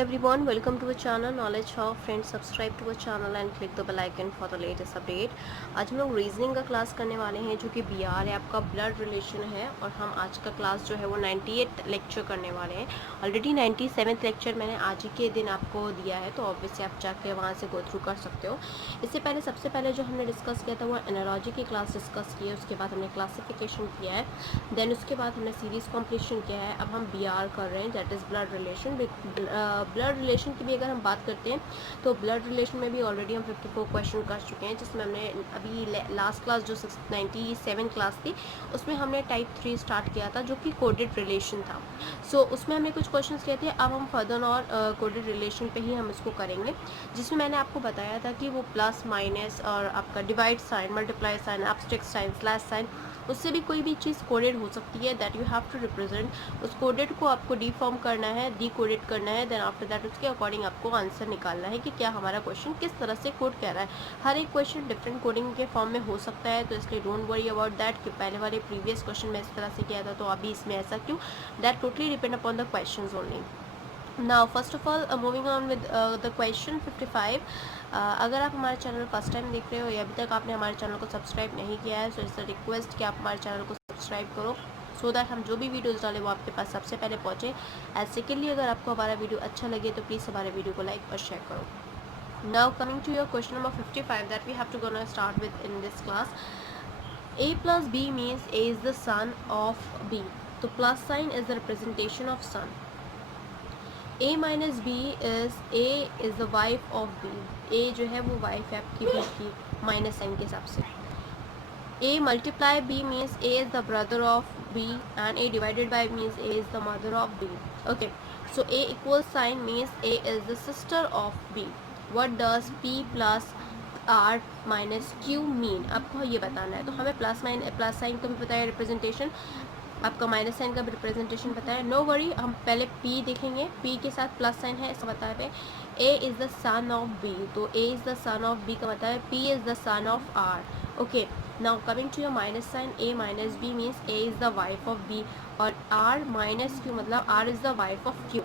everyone, welcome to our channel Knowledge Hub. Friends, subscribe to our channel and click the bell icon for the latest update. आज हम लोग reasoning का class करने वाले हैं जो कि बीआर है, आपका ब्लड रिलेशन है। और हम आज का क्लास जो है वो 98 लेक्चर करने वाले हैं। ऑलरेडी 97th लेक्चर मैंने आज ही के दिन आपको दिया है, तो ऑब्वियसली आप जाके वहाँ से गो थ्रू कर सकते हो। इससे पहले सबसे पहले जो हमने डिस्कस किया था वो एनालॉजी की क्लास डिस्कस की है, उसके बाद हमने क्लासिफिकेशन किया है, देन उसके बाद हमने सीरीज़ कॉम्प्लीशन किया है। अब हम बीआर कर रहे हैं, that is blood relation. Blood relation की भी अगर हम बात करते हैं तो ब्लड रिलेशन में भी ऑलरेडी हम 54 क्वेश्चन कर चुके हैं, जिसमें हमने अभी लास्ट क्लास जो 97 क्लास थी उसमें हमने टाइप 3 स्टार्ट किया था जो कि कोडेड रिलेशन था। सो उसमें हमने कुछ क्वेश्चन किए थे। अब हम फर्दर और कोडेड रिलेशन पे ही हम इसको करेंगे, जिसमें मैंने आपको बताया था कि वो प्लस माइनस और आपका divide sign, multiply sign, abstract sign, slash sign, उससे भी कोई भी चीज़ कोडेड हो सकती है, that you have to represent. उस कोडेड को आपको डीफॉर्म करना है, डी कोडेड करना है, देन आफ्टर दैट उसके अकॉर्डिंग आपको आंसर निकालना है कि क्या हमारा क्वेश्चन किस तरह से कोड कह रहा है। हर एक क्वेश्चन डिफरेंट कोडिंग के फॉर्म में हो सकता है, तो इसलिए डोंट वरी अबाउट दैट कि पहले वाले प्रीवियस क्वेश्चन में इस तरह से किया था तो अभी इसमें ऐसा क्यों। That totally depend upon the question only. Now first of all moving on with the question 55। अगर आप हमारे चैनल फर्स्ट टाइम देख रहे हो या अभी तक आपने हमारे चैनल को सब्सक्राइब नहीं किया है, सो इट्स अ रिक्वेस्ट कि आप हमारे चैनल को सब्सक्राइब करो, सो दैट हम जो भी वीडियोस डालें वो आपके पास सबसे पहले पहुँचे। एंड सेकेंडली, अगर आपको हमारा वीडियो अच्छा लगे तो प्लीज़ हमारे वीडियो को लाइक और शेयर करो। Now coming to your question number 55 that we have to gonna start with in this class. a plus b means a is the son of b, तो plus sign is the representation of son. a minus B is the wife of B, a जो है वो wife है आपकी b की, minus sign के हिसाब से। a multiply b means a is the brother of b and a divided by means a is the mother of b। Okay, so a equal sign means a is the sister of b। What does p plus R minus Q mean, आपको ये बताना है। तो हमें plus sign का भी पता है रिप्रेजेंटेशन, आपका माइनस साइन का भी रिप्रेजेंटेशन पता है। नो वरी, हम पहले p देखेंगे, p के साथ प्लस साइन है, इसका मतलब है a is the son of b, तो a is the son of b का मतलब है p is the son of r। Okay, now coming to your minus sign, a minus b means a is the wife of b और r minus q मतलब r is the wife of q।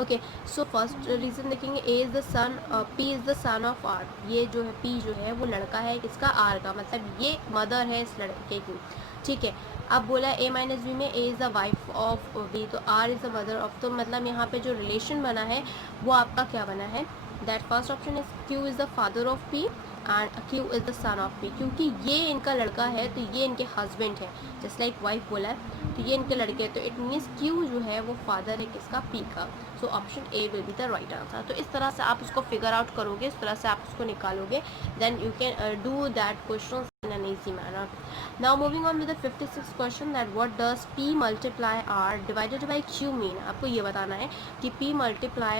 Okay, so first reason देखेंगे, a is the son, p is the son of r। ये जो है p जो है वो लड़का है किसका, r का, मतलब ये मदर है इस लड़के की। ठीक है, अब बोला a माइनस बी में a is the wife of b, तो r is the mother of, तो मतलब यहाँ पे जो रिलेशन बना है वो आपका क्या बना है, that first option is q is the father of p and q is the son of p। क्योंकि ये इनका लड़का है तो ये इनके हस्बैंड है, जस्ट लाइक वाइफ बोला है तो ये इनके लड़के हैं, तो इट मीन्स q जो है वो फादर है किसका, p का। So option A will be the right answer. तो इस तरह से आप उसको फिगर आउट करोगे, इस तरह से आप उसको निकालोगे, then you can do that question in an easy manner. Now moving on with the 56th question, that what does p multiply r divided by q mean। आपको ये बताना है कि p multiply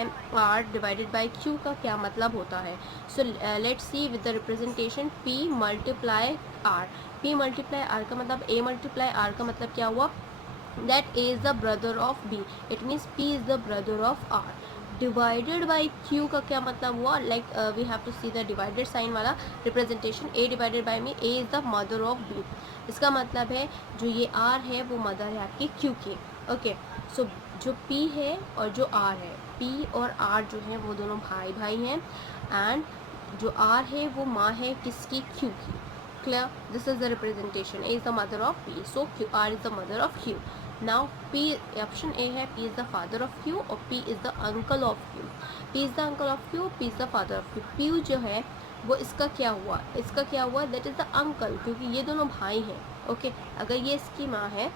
r divided by q का क्या मतलब होता है। So let's see with the representation p multiply r। p multiply r का मतलब a multiply r का मतलब क्या हुआ, that a is the brother of b, it means p is the brother of r। Divided by q का क्या मतलब हुआ, like we have to see the divided sign वाला रिप्रेजेंटेशन, a डिवाइडेड बाई में a is the mother of b। इसका मतलब है जो ये r है वो मदर है आपकी q की। ओके, सो जो p है और जो r है, p और r जो है वो दोनों भाई भाई हैं, एंड जो r है वो माँ है किसकी, q की। Clear, this is the representation, a is the mother of p, so r is the mother of q। Now p, option A है p is the father of q और p is the uncle of q। p is the uncle of q, p is the father of q। p जो है वो इसका क्या हुआ, that is the uncle, क्योंकि ये दोनों भाई हैं। ओके, अगर ये इसकी माँ है,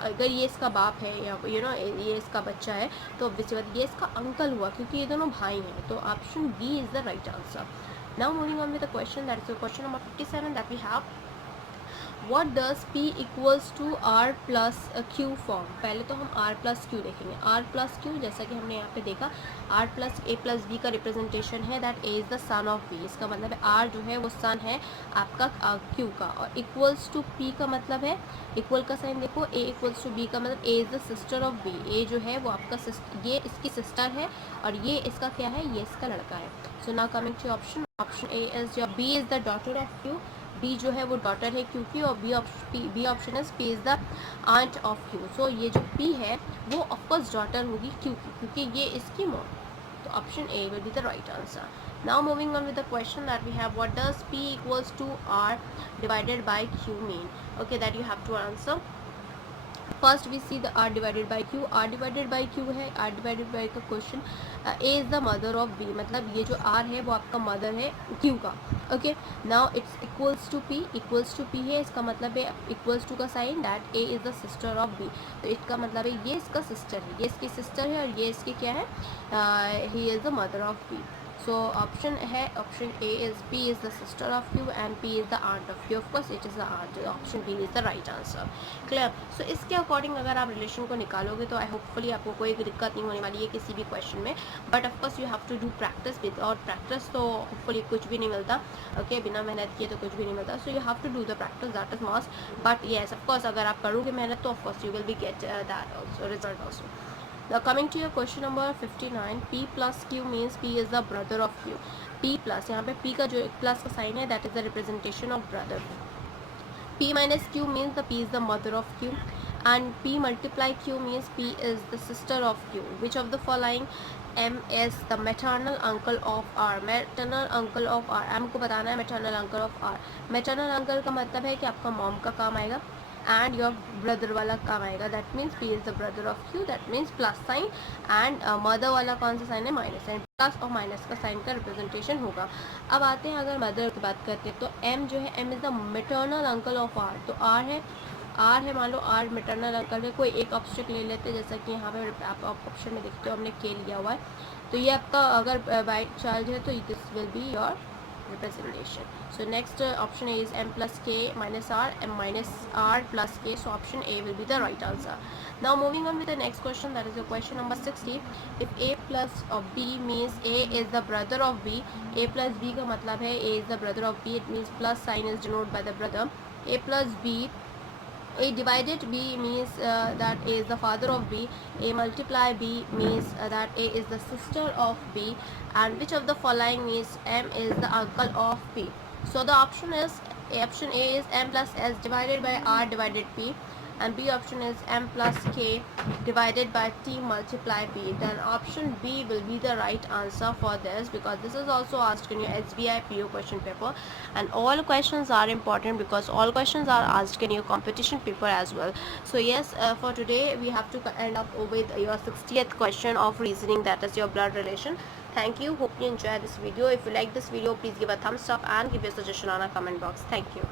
अगर ये इसका बाप है या ये इसका बच्चा है, तो ऑब्वियसली बात ये इसका अंकल हुआ क्योंकि ये दोनों भाई हैं, तो option B is the right answer. Now moving on with the question, that is question number 57 that we have, what does p equals to r plus q form. पहले तो हम r plus q देखेंगे, r plus q जैसा कि हमने यहाँ पे देखा, r plus a plus b का रिप्रेजेंटेशन है, that a is the son of b। इसका मतलब है r जो है वो सन है आपका q का, और इक्वल्स टू p का मतलब है, इक्वल का साइन देखो, a इक्वल्स टू b का मतलब a is the sister of b। a जो है वो आपका ये इसकी सिस्टर है और ये इसका क्या है, ये इसका लड़का है। So now coming to option, option A is your b is the daughter of q, B जो है वो डॉटर है क्यू की, और बी ऑप्शन है P is the aunt of Q. So ये जो पी है वो ऑफकोर्स डॉटर होगी क्यू की, क्योंकि ये इसकी मॉम। तो option A will be the right answer. Now moving on with the question that we have, what does P equals to R divided by Q mean? Okay, that you have to answer. First we see the R divided by Q. R divided by Q है, R divided by का question, A is the mother of B, मतलब ये जो are है वो आपका mother है Q का। Okay, now it's equals to P, equals to P है, इसका मतलब है इक्वल्स टू का sign that A is the sister of B. तो इसका मतलब है ये इसका सिस्टर है, ये इसकी सिस्टर है, और ये इसकी क्या है, he is the mother of B. So option है, option A is P is the sister of Q and P is the aunt of Q. Of course it is the aunt, option B is the right answer. Clear? So इसके according अगर आप relation को निकालोगे तो आई hopefully आपको कोई दिक्कत नहीं होने वाली है किसी भी क्वेश्चन में, but of course you have to do practice with, और प्रैक्टिस तो होपफुली कुछ भी नहीं मिलता। ओके, बिना मेहनत किए तो कुछ भी नहीं मिलता। So you have to do the practice, that is must. But yes, of course अगर आप करोगे मेहनत तो of course you will be get that also result also. Now coming to your question number 59, P plus Q means P is the brother of Q. P plus, यहाँ पे P का जो plus का साइन है that is the representation of brother. P minus Q means the P is the mother of Q, and P multiply Q means P is the sister of Q. Which of the following M is the maternal uncle of R? Maternal uncle of R, M को बताना है maternal uncle of R. Maternal uncle का मतलब है कि आपका mom का काम आएगा, एंड योर ब्रदर वाला काम आएगा, that means P is the brother of Q, that means plus sign, and mother वाला कौन सा साइन है, माइनस साइन। प्लस और माइनस का साइन का रिप्रेजेंटेशन होगा। अब आते हैं अगर मदर की बात करते हैं तो एम जो है, M is the maternal uncle of R. तो आर है, मान लो आर मेटर्नल अंकल है, कोई एक ऑब्जेक्ट ले लेते हैं, जैसा कि यहाँ पे आप ऑप्शन में देखते हो हमने के लिया हुआ है। तो ये आपका अगर वाइट चार्ज है तो this will be your representation. So next option A is M plus K minus R, M minus R plus K. So option A will be the right answer. Now moving on with the next question, that is the question number 60. If A plus of B means A is the brother of B, A plus B का मतलब है A is the brother of B, it means plus sign is denoted by the brother. A plus B, A divided B means that A is the father of B. A multiply B means that A is the sister of B. And which of the following means M is the uncle of P? So the option A is M plus S divided by R divided P, and B option is M plus K divided by T multiply B. Then option B will be the right answer for this, because this is also asked in your SBI PO question paper, and all questions are important because all questions are asked in your competition paper as well. So yes, for today we have to end up with your 60th question of reasoning, that is your blood relation. Thank you, hope you enjoy this video. If you like this video, please give a thumbs up and give your suggestion on our comment box. Thank you.